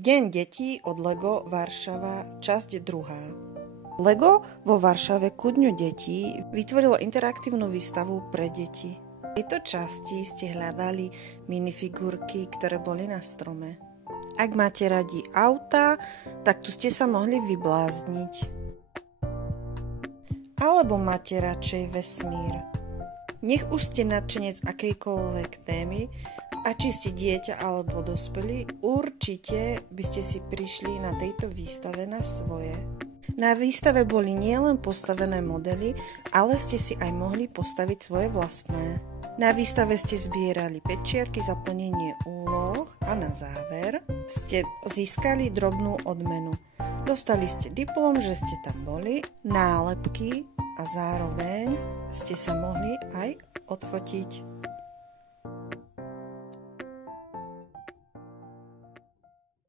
Deň detí od LEGO Varšava, časť 2. LEGO vo Varšave ku Dňu detí vytvorilo interaktívnu výstavu pre deti. V tejto časti ste hľadali minifigurky, ktoré boli na strome. Ak máte radi auta, tak tu ste sa mohli vyblázniť. Alebo máte radšej vesmír. Nech už ste nadšenec akejkoľvek témy, a či ste dieťa alebo dospelí, určite by ste si prišli na tejto výstave na svoje. Na výstave boli nielen postavené modely, ale ste si aj mohli postaviť svoje vlastné. Na výstave ste zbierali pečiatky za plnenie úloh a na záver ste získali drobnú odmenu. Dostali ste diplom, že ste tam boli, nálepky a zároveň ste sa mohli aj odfotiť.